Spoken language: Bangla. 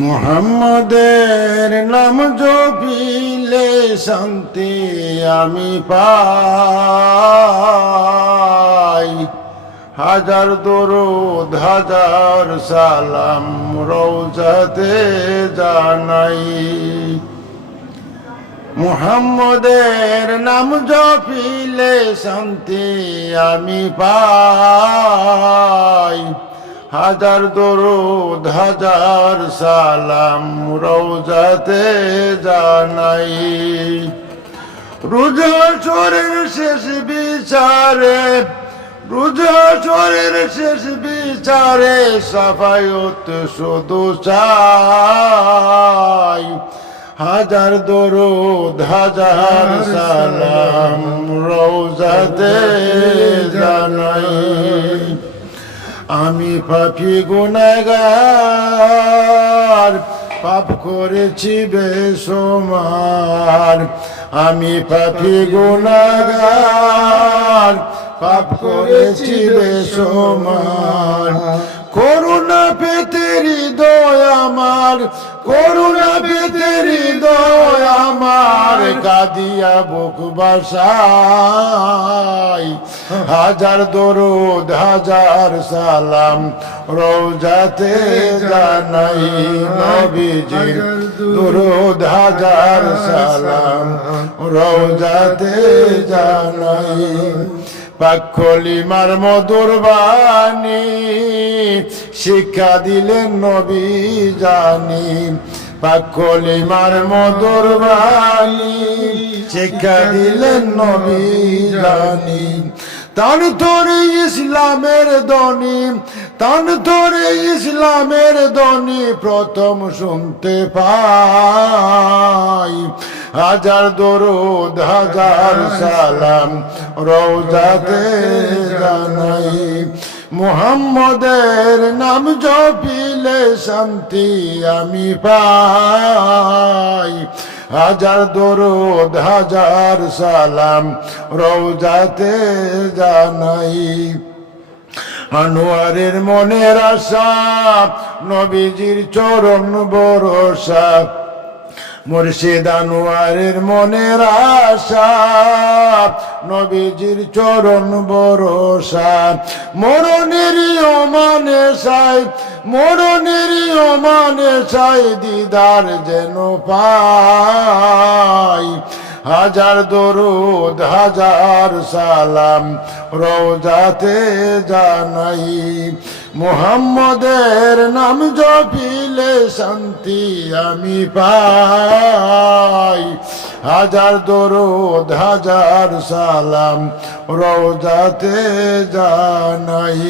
মুহাম্মদের নাম জপিলে শান্তি আমি পাই। হাজার দরুদ হাজার সালাম রওজাতে জানাই। মুহাম্মদের নাম জপিলে শান্তি আমি পাই। হাজার দরুদ হাজার সালাম রওজাতে জানাই। রোজা হাশরের শেষ বিচারে, রোজা হাশরের শেষ বিচারে সাফায়াত শুধু চাই। হাজার দরুদ হাজার সালাম রওজাতে জানাই। আমি পাপী গুনাহগার, পাপ করেছি বেশুমার। আমি পাপী গুনাহগার, পাপ করেছি বেশুমার। করুণা পেতে হৃদয় আমার, করুণা পেতে হৃদয় আমার, কাঁদিয়া বুক বাসাই। হাজার দরুদ হাজার সালাম রওজাতে জানাই। নবীজির দরুদ হাজার সালাম রওজাতে জানাই। পাক কলিমার মধুর বাণী শিক্ষা দিলেন নবী জানি। পাক কলিমার মধুর বাণী শিক্ষা দিলেন নবী জানি। তান তোরে ইসলামের ধ্বনি, তান তোরে ইসলামের ধ্বনি প্রথম শুনতে পাই। হাজার দরুদ হাজার সালাম রওজাতে জানাই। মুহাম্মদের নাম জপিলে শান্তি আমি পাই। হাজার দরুদ হাজার সালাম রওজাতে জানাই। আনোয়ারের মনের আশা, নবীজির চরণ ভরসা। মুর্শিদ আনোয়ারের মনের আশা, নবীজির চরণ ভরসা। মরণেরই ওমানে সাই, মরণেরই ওমানে সাই, দিদার যেন পাই। হাজার দরুদ হাজার সালাম রওজাতে জানাই। মুহাম্মদের নাম জপিলে শান্তি আমি পাই। হাজার দরুদ হাজার সালাম রওজাতে জানাই।